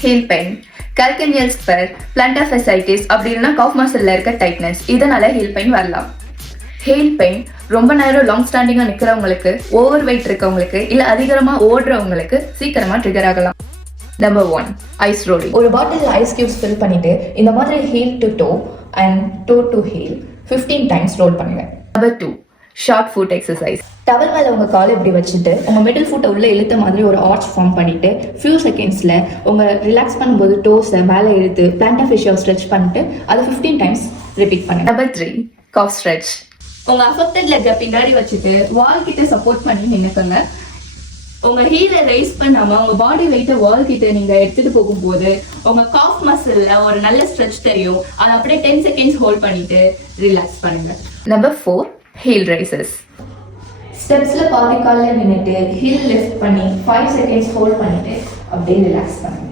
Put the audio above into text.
Heel pain, calcaneal spur, plantar fasciitis அப்படி இல்லைன்னா cough மசில்ல இருக்க டைட்னஸ், இதனால ஹீல் பெயின் வரலாம். ஹீல் பெயின் ரொம்ப நேரம் லாங் ஸ்டாண்டிங்கா நிக்கிறவங்களுக்கு, ஓவர் வெயிட் இருக்கவங்களுக்கு, இல்ல அதிகமா ஓடுறவங்களுக்கு சீக்கிரமா ட்ரிகர் ஆகலாம். Number 1, ice rolling. ஒரு பாட்டில் ஐஸ் கியூப்ஸ் ஃபில் பண்ணிட்டு இந்த மாதிரி heel to toe and toe to heel 15 times roll பண்ணுங்க. Number 2, short foot exercise. Towel மேல உங்க காலை இப்படி வச்சுட்டு உங்க மிடில் ஃபுட்டை உள்ள இழுத்த மாதிரி ஒரு ஆர்ச் ஃபார்ம் பண்ணிட்டு ஃபியூ செகண்ட்ஸ்ல உங்க ரிலாக்ஸ் பண்ணும்போது டோஸை மேலே இழுத்து பிளான்டர் ஃபிஷியாவை ஸ்ட்ரெச் பண்ணிட்டு அதை 15 டைம்ஸ் ரிப்பீட் பண்ணுங்க. Number 3, calf stretch. உங்க அஃபெக்டட் லெக்கை பின்னாடி வச்சுட்டு வால் கிட்ட சப்போர்ட் பண்ணி நின்னுக்கங்க. உங்க ஹீலை ரைஸ் பண்ணாம உங்க பாடி வெயிட்டை வால் கிட்ட நீங்க எடுத்துட்டு போகும்போது உங்க காஃப் மசில்ல ஒரு நல்ல ஸ்ட்ரெச் தெரியும். அதை அப்படியே 10 செகண்ட்ஸ் ஹோல்ட் பண்ணிட்டு ரிலாக்ஸ் பண்ணுங்க. Number 4, heel raises. ஸ்டெப்ஸ்ல பாதி கால்ல நின்னுட்டு ஹீல் லிஃப்ட் பண்ணி 5 செகண்ட்ஸ் ஹோல்ட் பண்ணிட்டு அப்படியே ரிலாக்ஸ் பண்ணுங்க.